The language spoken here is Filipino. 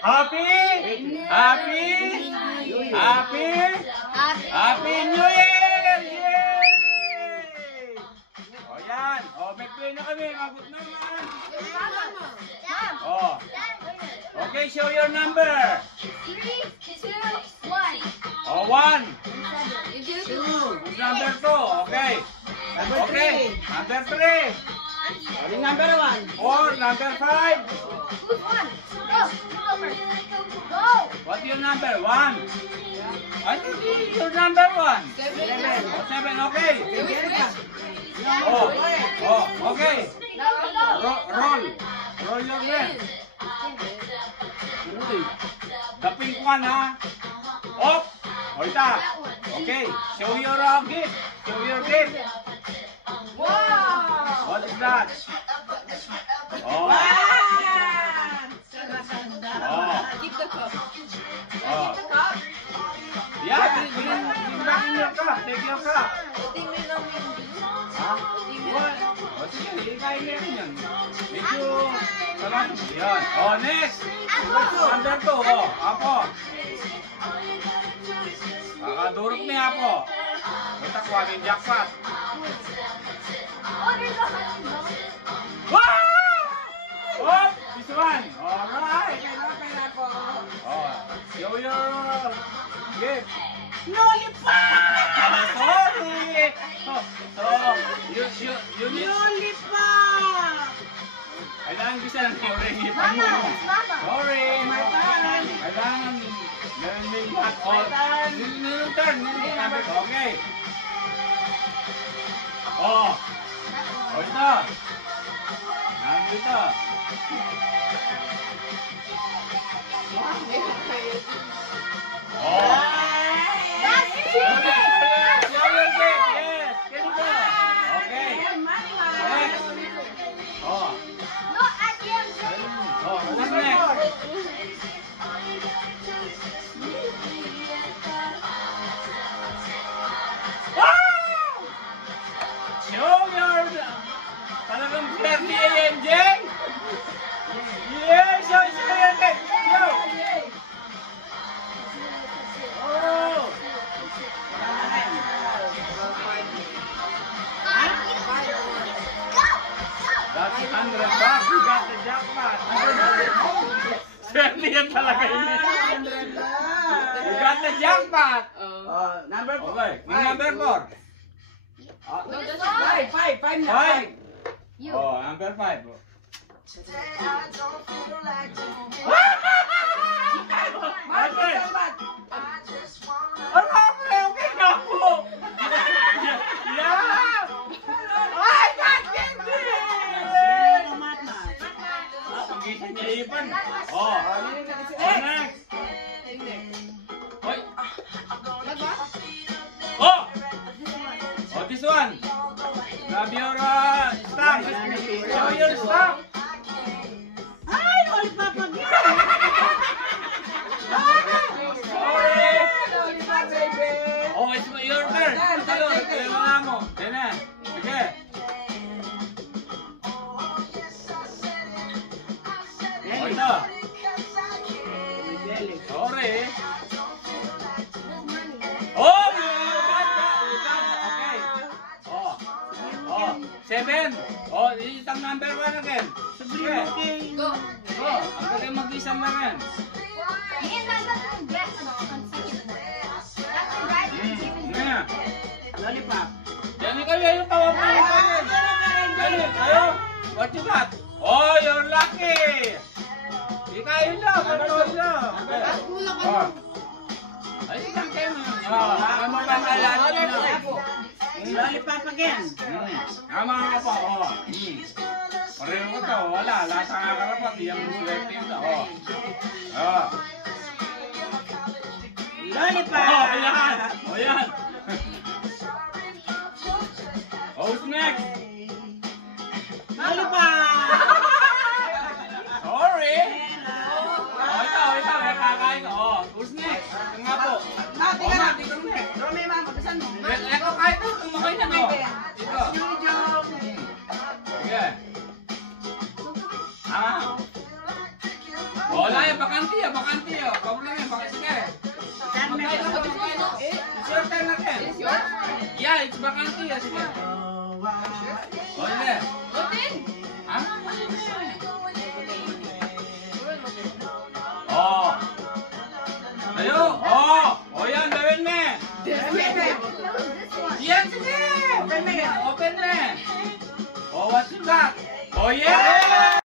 Happy New Year! Yay! O yan. O, may play na kami. Mabot naman. O. Okay, show your number. 3, 2, 1. O, 1. 2. Number 2. Okay. Okay. Number 3. Number 1. 4. Number 5. Who's 1? Go. Go first. Go. What's your number? 1. I think your number 1. 7. Okay. Oh, okay. Roll your red. The pink one, ha? Up. Oita. Okay. Show your gift. Show your gift. Wow! What is that? Oh. Keep the cup. Oh. Yeah, give back in your cup. Take your cup. Ha? What? O sige, ikain na rin yan. Medyo, sarap. Yan. O, next. Number 2. O, Apo. Kakadurot niya, Apo. Punta ko ang jackpot. Wow! Oh, this one. Alright. Oh, show your gift. Lollipop! Sorry. So, you need... Lollipop! Kailangan bisa ng sorry. Sorry. Kailangan meron din lahat. Nung turn. Okay. Oh. Oh, ito. Nandito. Oh. Yes. Okay. Next. Oh. No, at the end. Oh, what's next? Wow! Show your talagang flirty AMJ. Yes, show. Oh. That's 100 bucks. You got the jackpot. 100 yan talaga ini. You got the jackpot. Number 4. Okay, number 4. Five na. 5. You. Oh, number 5. Okay na po. Yeah. Ay, candy. Pagitan niya ipan. Oh. Next. Hoy. Oh. Oh, this one. Grab your stuff. Show your stuff. Ay, lollipop again! Sorry. Lollipop, baby! Oh, it's your turn. Salo, kailangan mo. Yan. Sige. Oh, ito. Sorry. Oh, you got that. Okay. Oh, 7. Oh, isang number 1 again. Sige. Go. Oh, ang kagay mag-isang na rin. Yeah. Lollipop. Yan kayo yung tawa mo. Dali, kayo. What you got? Oh, you're lucky. Ikain na, control na. Oh. Ay, isang kayo mo. Oh, ano ba malala nyo? Lollipop again. Tama nga po. Oh. Pareho ko to. Wala. Lasa nga karapat. Iyang swerte yun. Oh. Oh. Lollipop! Oh, ayan. Oh, ayan. Oh, who's next? Lollipop! Sorry. Oh, ikaw. May kakain ka. Oh, who's next? Ito nga po. Tingnan natin kung next. Romy, ma'am, pagkasan mo. Eko, kahit ito. Kumakay na, no? Ito. Sige. Ah. Wala, baka bakante ya, bakante ya. Problema ya, bakante sige. Magkaya lang, magkaya lang. It's your turn again. Yeah, it's bakante ya, sige. Oh, sige. Ha? Oh. Ayo. Oh. Oh, yan, gawin mo. Yan, sige. Open mo. Open mo. Oh, what you got? Oh, yeah.